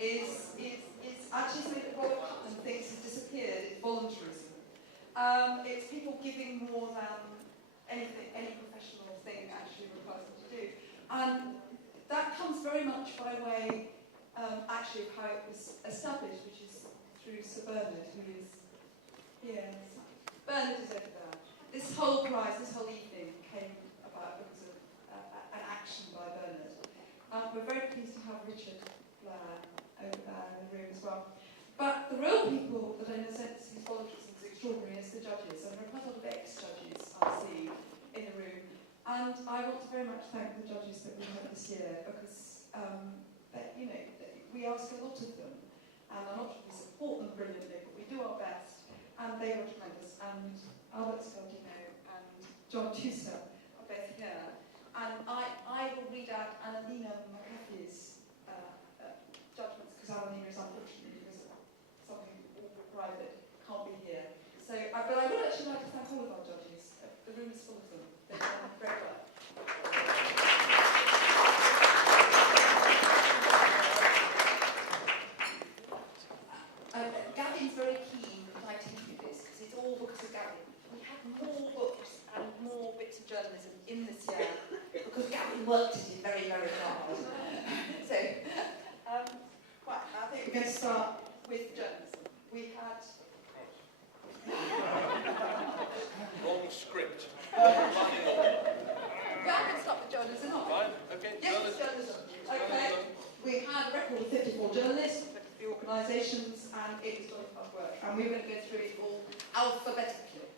is actually something that Robert Putnam thinks has disappeared. It's voluntarism. It's people giving more than any professional thing actually requires them to do. And that comes very much by way, actually, of how it was established, which is through Sir Bernard, who is here. Bernard is over there. This whole prize, this whole evening came about because of an action by Bernard. We're very pleased to have Richard Blair over there in the room as well. But the real people that in a sense whose voluntarism is extraordinary is the judges, and there are quite a lot of ex-judges I see in the room. And I want to very much thank the judges that we had this year, because we ask a lot of them, and I'm not sure we support them brilliantly, but we do our best, and they were tremendous. And Albert Scaldino and John Tusa are both here, and I will read out Annalena McAfee's judgments, because Annalena is unfortunately, because of something private, can't be here. So, but I would actually like to thank all of our judges. The room is full of them. They've done very well. Gavin's very keen that I tell you this, because it's all because of Gavin. We have more books and more bits of journalism in this year, because Gavin worked at it very, very hard. So, right, I think we're going to start with journalism. We had... Wrong script. I can start with journalism. Fine, okay. Yes, journalism. Okay. We had a record of 54 journalists, 53 organisations, and it was jolly hard work. And we're going to go through it all alphabetically.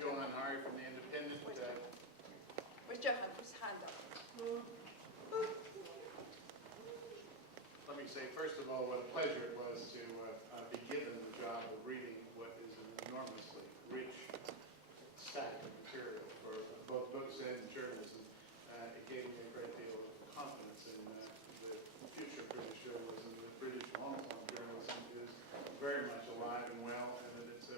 Johann Hari from The Independent. Where's Johann? Put his hand up. Let me say, first of all, what a pleasure it was to be given the job of reading what is an enormously rich stack of material for both books and journalism. It gave me a great deal of confidence in the future of British journalism. The British long-form journalism is very much alive and well, and that it's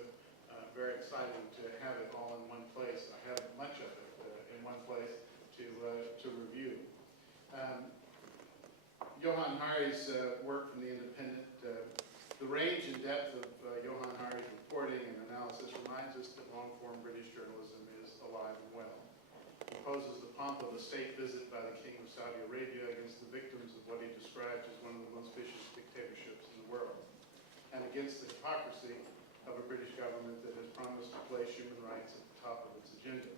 very exciting to have it all in one place. I have much of it in one place to review. Johann Hari's work from The Independent, the range and depth of Johann Hari's reporting and analysis reminds us that long-form British journalism is alive and well. He opposes the pomp of a state visit by the King of Saudi Arabia against the victims of what he described as one of the most vicious dictatorships in the world, and against the hypocrisy of a British government that has promised to place human rights at the top of its agenda.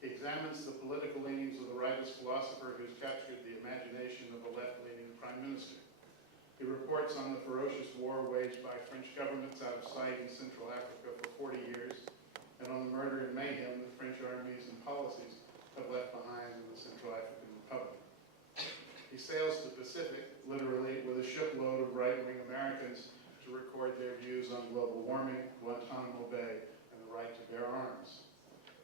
He examines the political leanings of the rightist philosopher who's captured the imagination of a left-leaning prime minister. He reports on the ferocious war waged by French governments out of sight in Central Africa for 40 years, and on the murder and mayhem that French armies and policies have left behind in the Central African Republic. He sails the Pacific, literally, with a shipload of right-wing Americans to record their views on global warming, Guantanamo Bay, and the right to bear arms.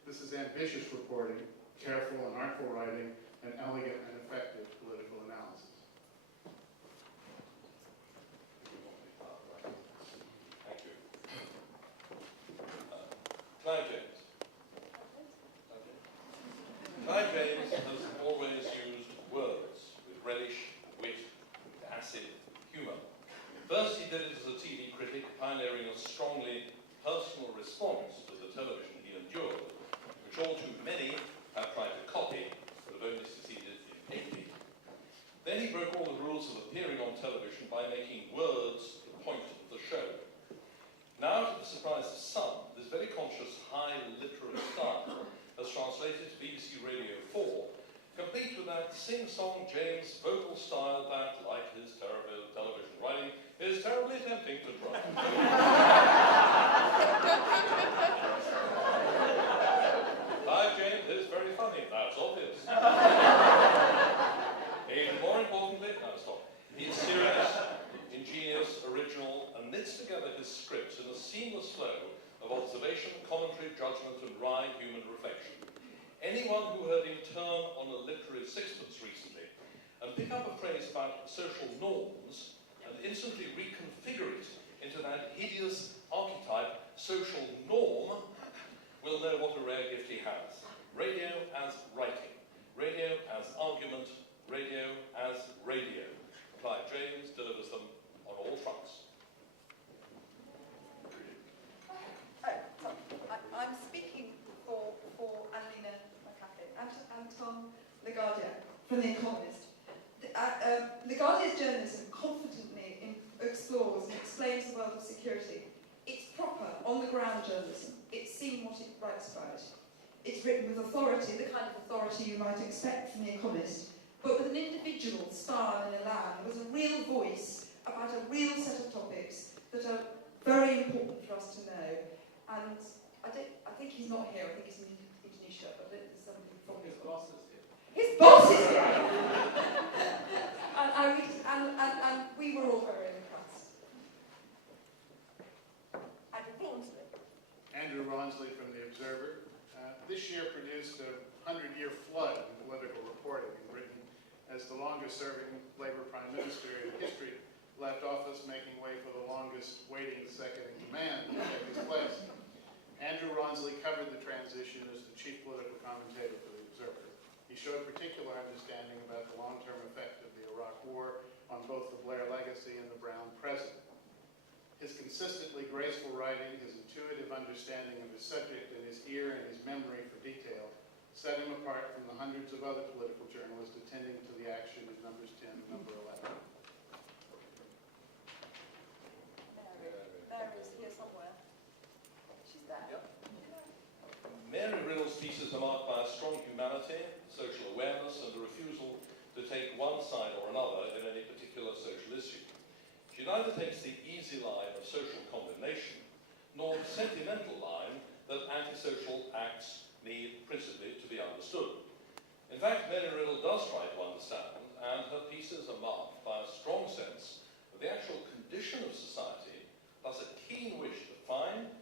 This is ambitious reporting, careful and artful writing, and elegant and effective political analysis. Thank you. Clive James. Clive James has always used words with relish, wit, acid humour. First, he did it as a TV critic, pioneering a strongly personal response to the television he endured, which all too many have tried to copy, but have only succeeded in painting. Then he broke all the rules of appearing on television by making words the point of the show. Now, to the surprise of some, this very conscious high literary style has translated to BBC Radio 4, complete with that sing-song James vocal style that, like his terrible television writing, is terribly tempting to try. Clive James is very funny, that's obvious. Even more importantly, no, stop. He's serious, ingenious, original, and knits together his scripts in a seamless flow of observation, commentary, judgment, and wry human reflection. Anyone who heard him turn on a literary sixpence recently and pick up a phrase about social norms and instantly reconfigure it into that hideous archetype, social norm, will know what a rare gift he has. Radio as writing, radio as argument, radio as radio. Clive James delivers them on all fronts. I'm speaking for Annalena McCaffrey and Tom LaGuardia from The Economist. LaGuardia's journalism confidently explores and explains the world of security. It's proper, on-the-ground journalism. It's seen what it writes about. It's written with authority, the kind of authority you might expect from The Economist, but with an individual style and elan, with a real voice about a real set of topics that are very important for us to know. And I think he's not here. I think he's in Indonesia, but there's somebody from his boss is here. His boss is here. and we were all very impressed. Andrew Rawnsley from The Observer. This year produced a 100-year flood in political reporting in Britain as the longest-serving Labour Prime Minister in history left office, making way for the longest waiting second-in-command to take his place. Andrew Rawnsley covered the transition as the chief political commentator for The Observer. He showed particular understanding about the long-term effect of the Iraq War on both the Blair legacy and the Brown present. His consistently graceful writing, his intuitive understanding of his subject, and his ear and his memory for detail set him apart from the hundreds of other political journalists attending to the action in numbers 10 and number 11. Mary's here somewhere. She's there. Yep. Mary Riddle's pieces are marked by a strong humanity, social awareness, and a refusal to take one side or another in any particular social issue. She neither takes the easy line of social condemnation, nor the sentimental line that antisocial acts need principally to be understood. In fact, Mary Riddle does try to understand, and her pieces are marked by a strong sense of the actual condition of society, plus a keen wish to find